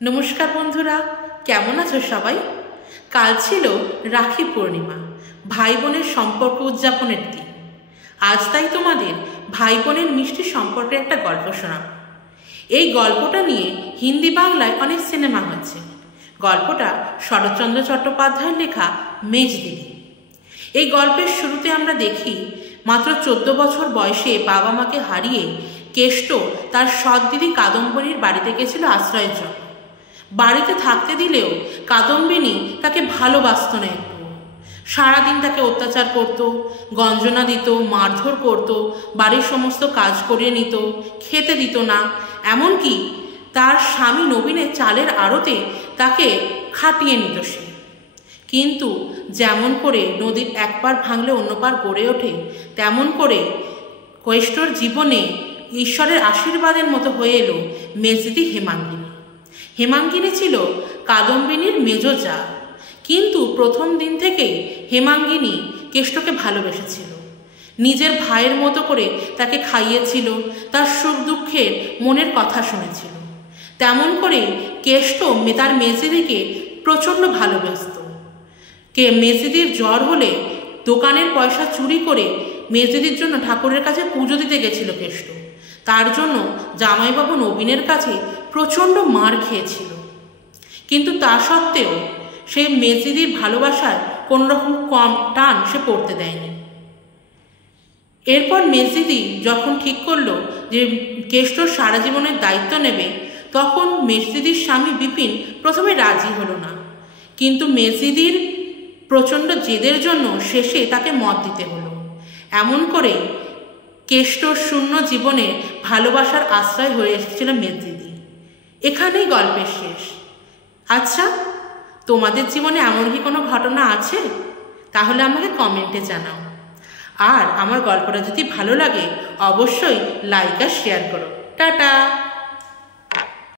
নমস্কার বন্ধুরা, কেমন আছো সবাই? কাল ছিল রাখি পূর্ণিমা, ভাই বোনের সম্পর্ক উদযাপনের দিন। আজ তাই তোমাদের ভাই বোনের মিষ্টি সম্পর্কে একটা গল্প শোনাব। এই গল্পটা নিয়ে হিন্দি বাংলায় অনেক সিনেমা হচ্ছে। গল্পটা শরৎচন্দ্র চট্টোপাধ্যায়ের লেখা মেজদিদি। এই গল্পের শুরুতে আমরা দেখি মাত্র 14 বছর বয়সে বাবা মাকে হারিয়ে কেষ্ট তার সৎ দিদি কাদম্বিনীর বাড়িতে গেছিল আশ্রয়ের জন্য। বাড়িতে থাকতে দিলেও কাদম্বিনী তাকে ভালোবাসত না একটু। সারাদিন তাকে অত্যাচার করত, গঞ্জনা দিত, মারধর করত, বাড়ির সমস্ত কাজ করিয়ে নিত, খেতে দিত না। এমনকি তার স্বামী নবীনের চালের আড়তে তাকে খাটিয়ে নিত সে। কিন্তু যেমন করে নদীর এক পার ভাঙলে অন্য পার গড়ে ওঠে, তেমন করে কেষ্টর জীবনে ঈশ্বরের আশীর্বাদের মতো হয়ে এলো মেজদিদি হেমাঙ্গিনী। হেমাঙ্গিনী ছিল কাদম্বিনীর মেজ জা, কিন্তু প্রথম দিন থেকেই হেমাঙ্গিনী কেষ্টকে ভালোবেসেছিল। নিজের ভাইয়ের মতো করে তাকে খাইয়েছিল, তার সুখ দুঃখের মনের কথা শুনেছিল। তেমন করে কেষ্ট তার মেজদিদিকে প্রচণ্ড ভালোবাসত। মেজদিদির জ্বর হলে দোকানের পয়সা চুরি করে মেজদিদির জন্য ঠাকুরের কাছে পুজো দিতে গেছিল কেষ্ট। তার জন্য জামাইবাবু নবীনের কাছে প্রচণ্ড মার খেয়েছিল। কিন্তু তা সত্ত্বেও সে মেজদিদির ভালোবাসায় কোনো রকম কম টান সে পড়তে দেয়নি। এরপর মেজদিদি যখন ঠিক করলো যে কেষ্টর সারা জীবনের দায়িত্ব নেবে, তখন মেজদিদির স্বামী বিপিন প্রথমে রাজি হলো না। কিন্তু মেজদিদির প্রচণ্ড জেদের জন্য শেষে তাকে মত দিতে হলো। এমন করে কেষ্টর শূন্য জীবনে ভালোবাসার আশ্রয় হয়ে এসেছিল মেজদিদি। এখানেই গল্পের শেষ। আচ্ছা, তোমাদের জীবনে এমন কি কোনো ঘটনা আছে? তাহলে আমাকে কমেন্টে জানাও। আর আমার গল্পটা যদি ভালো লাগে অবশ্যই লাইক আর শেয়ার করো। টাটা।